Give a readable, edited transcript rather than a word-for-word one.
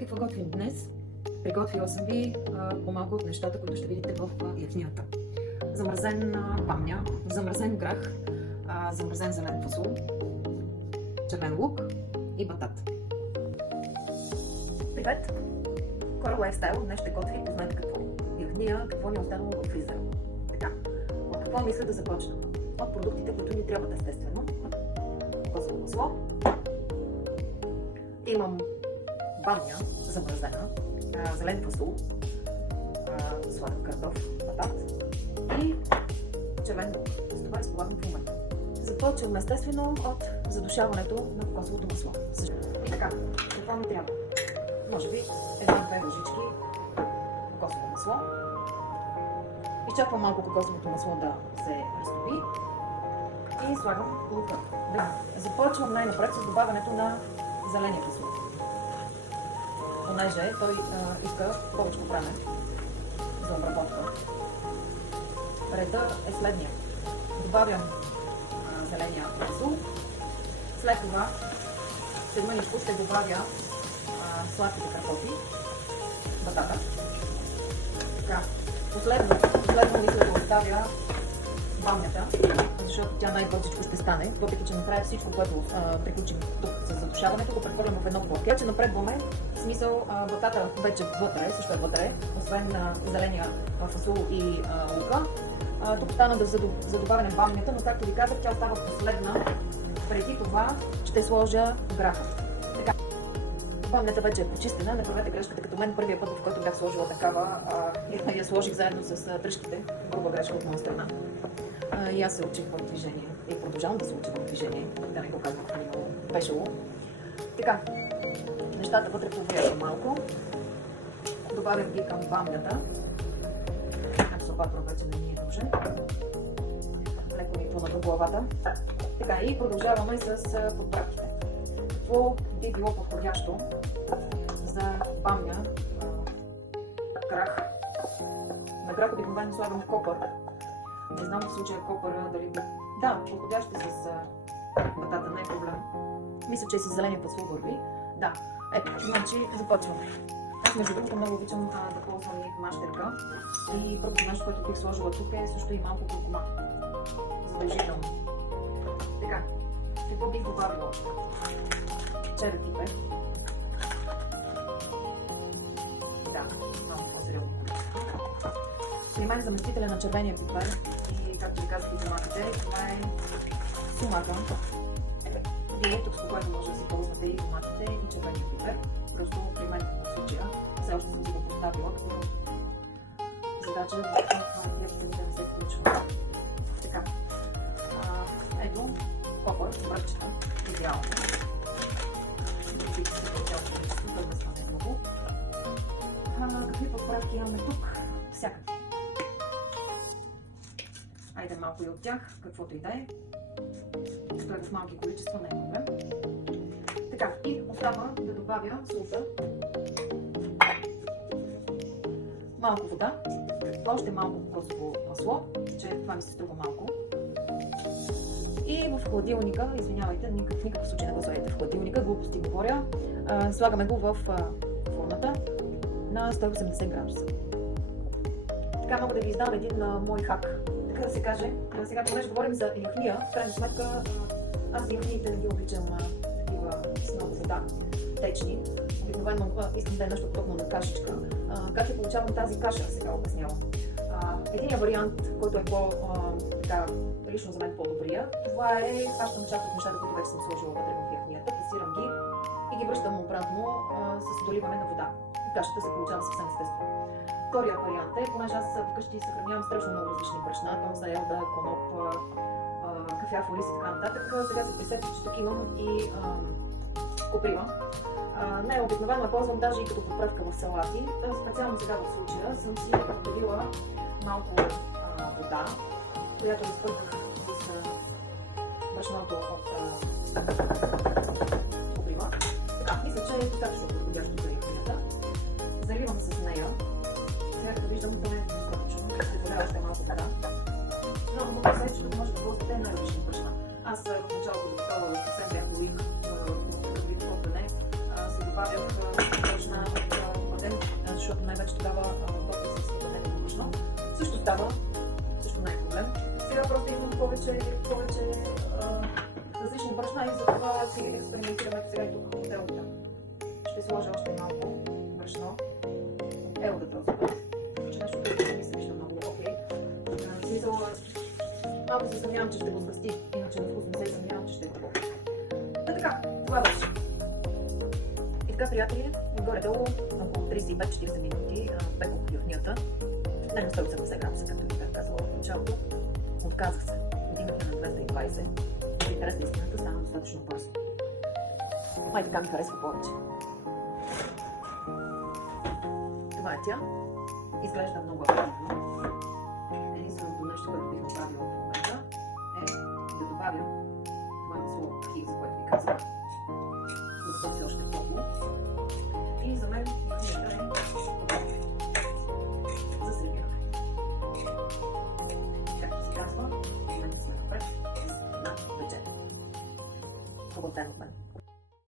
Какво готвим днес? Приготвила съм ви по-малко от нещата, които ще видите в ятнията. Замразен бамня, замразен грах, замразен зелен фасул, червен лук и батат. Привет! Кора Лайфстайл днес ще готви, познайте какво. Ятния, какво ни е останало в фризера. Така, от какво мисля да започна? От продуктите, които ни трябват естествено. Кокосово масло. Имам бамня, замразена, зелен фасул, сладък картоф, батат и червен лук. С това разполагам в момента. Започвам естествено от задушаването на кокосовото масло. И така, какво ми трябва? Може би една-две лъжички кокосово масло. Изчаквам малко кокосовото масло да се разтопи и слагам лука. Започвам най-напред с добавянето на зеления фасул. Понеже той иска повече време за обработка. Реда е следния. Добавям зеления фасул. След това след мъничко ще добавя сладките картофи, батата. Така. Последно мисля да оставя бамнята, защото тя най-бързичко ще стане, въпреки че накрая всичко, което приключим тук с задушаването, го прехвърлям в едно блоке. Че напредваме, в смисъл батата вече вътре, също е вътре, освен зеления фасул и лука. Тук стана за добавяне бамнята, но както ви казах, тя остава последна. Преди това ще сложа граха. Така. Бамнята вече е почистена, не правете грешката като мен първия път, в който бях сложила такава и я сложих заедно с тръшките. Груба грешка от моя страна. И аз се учих в движение и продължавам да се уча в движение, да не го казвам минало пешало. Така, нещата вътре поврязвам малко. Добавям ги към бамнята. Абсолютно вече не ми е нужен. Леко ми плъна до главата. Така, и продължаваме с подправките. Какво би било подходящо за бамня, грах? На грах обикновено слагам копър. Не знам в случая копъра дали би... Да, подходящо с батата, не е проблем. Мисля, че и с зеления фасул върви. Да, ето, значи започваме. Аз между другото много обичам да ползвам и мащерка. И първото нещо, което бих сложила тук е също и малко куркума. Задължително. Така, какво бих добавила още? Черен пипер. Да, малко по-сериозно количество. При мен заместителя на червения пипер и, както ви казах, и доматите, това е сумата. Вие тук спокойно може да се ползвате и доматите, и червения пипер. Просто при мен в случая все още съм си го поставила като задача да не се включва. Така. Ето, копър, бръчета, идеално. Какви подправки имаме тук? Всякакви. Айде малко и от тях, каквото и да е. Това е в малки количества, не е проблем. Така, и остава да добавя солта. Малко вода, още малко кокосово масло, че това ми се струва малко. И в хладилника, извинявайте, в никакъв случай не го слагайте в хладилника, глупости говоря. Слагаме го в формата на 180 градуса. Така мога да ви издам един мой хак, така да се каже. Сега, понеже говорим за яхния, в крайна сметка аз яхниите не ги обичам такива с много вода, течни. Обикновено искам да е нещо подобно на кашичка. Как я получавам тази каша, сега обяснявам. Единият вариант, който е лично за мен по-добрия, това е хващам част от нещата, които вече съм сложила вътре в яхнията, пасирам ги и ги връщам обратно с доливане на вода. И кашата се получава съвсем естествено. Вторият вариант е, понеже аз вкъщи съхранявам страшно много различни брашна, тонза, елда, коноп, кафяв ориз и така нататък. Сега се присетих, че тук имам и коприва. Не, обикновено я ползвам даже и като подправка в салати. Специално сега в случая съм си добавила малко вода, която разпървана с брашното от коприва. Така, мисля, че е достатъчно подходящо за яхнията. Заливам с нея. Сега като виждам, това е достатъчно. Ще добавя още малко вода. Но въпросът е, че тук може да ползвате най-различни брашна. Аз в началото до такова съвсем бях лик, както вид не, се добавях брашна защото най-вече тогава топлят с платено външно. Също става, също не е проблем. Сега просто имам повече различни брашна и затова си експериментираме сега и тук от елдата. Ще сложа още малко брашно от елдата този път, че нещо не ми се вижда много окей. В смисъл, малко се съмнявам, че ще го сгъсти, иначе на вкус не се съмнявам, че ще го добавя. Така, това беше. И така, приятели, горе-долу около 35-40 минути пекох юхнията. Не на 180 градуса, както ви бях казала в началото. Отказах се. Отидох на 220. В интерес на истината стана достатъчно бързо. Май така ми харесва повече. Това е тя. Изглежда много апетитно. Единственото нещо, което бих добавила в момента е да добавя това масло хи, за което ви казах. Докато все още е топло. И за мен юхнията е за сервиране. Както се казва, в момента сме напред на вечер. Хубав ден от мен.